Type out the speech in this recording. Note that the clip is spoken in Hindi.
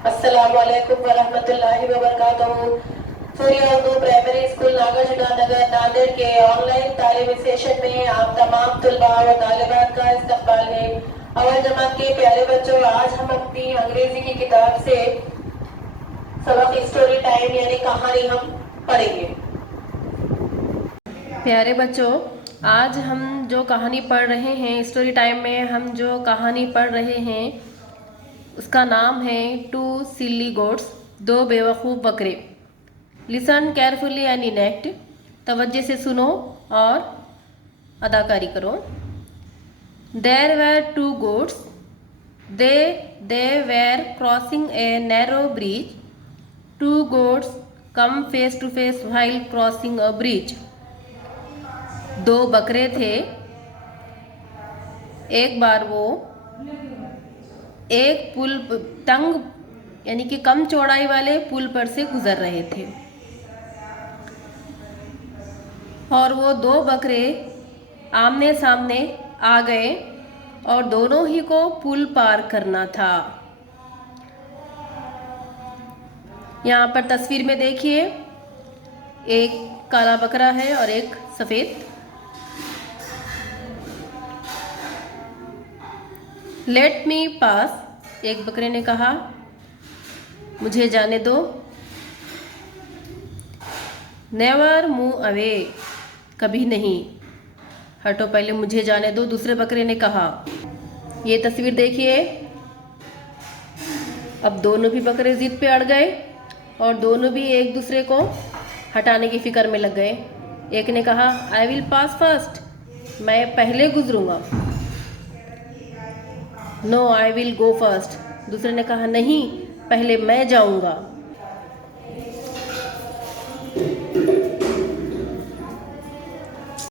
अस्सलाम वालेकुम वरहमतुल्लाहि वबरकातुहू। सूर्य उर्दू प्राइमरी स्कूल नागार्जुना नगर नांदेड़ के ऑनलाइन तालीमी सेशन में आप तमाम तुलबा व तालिबात का इस्तकबाल है। अव्वल जमात के प्यारे बच्चों, आज हम अपनी अंग्रेजी की किताब से सबक स्टोरी टाइम यानी कहानी हम पढ़ेंगे। प्यारे बच्चों, आज हम जो कहानी पढ़ रहे हैं, स्टोरी टाइम में हम जो कहानी पढ़ रहे हैं उसका नाम है टू सिली गोट्स, दो बेवकूफ़ बकरे। लिसन केयरफुली एंड इनेक्ट, तवज्जो से सुनो और अदाकारी करो। There were two goats, they were crossing a narrow bridge. Two goats come face to face while crossing a bridge. दो बकरे थे। एक बार वो एक पुल तंग यानी कि कम चौड़ाई वाले पुल पर से गुजर रहे थे और वो दो बकरे आमने सामने आ गए और दोनों ही को पुल पार करना था। यहाँ पर तस्वीर में देखिए, एक काला बकरा है और एक सफ़ेद। लेट मी पास, एक बकरे ने कहा, मुझे जाने दो। नेवर मूव अवे, कभी नहीं, हटो पहले मुझे जाने दो, दूसरे बकरे ने कहा। ये तस्वीर देखिए, अब दोनों भी बकरे जिद पे अड़ गए और दोनों भी एक दूसरे को हटाने की फिक्र में लग गए। एक ने कहा, आई विल पास फर्स्ट, मैं पहले गुजरूंगा। No I will go first, दूसरे ने कहा, नहीं, पहले मैं जाऊंगा।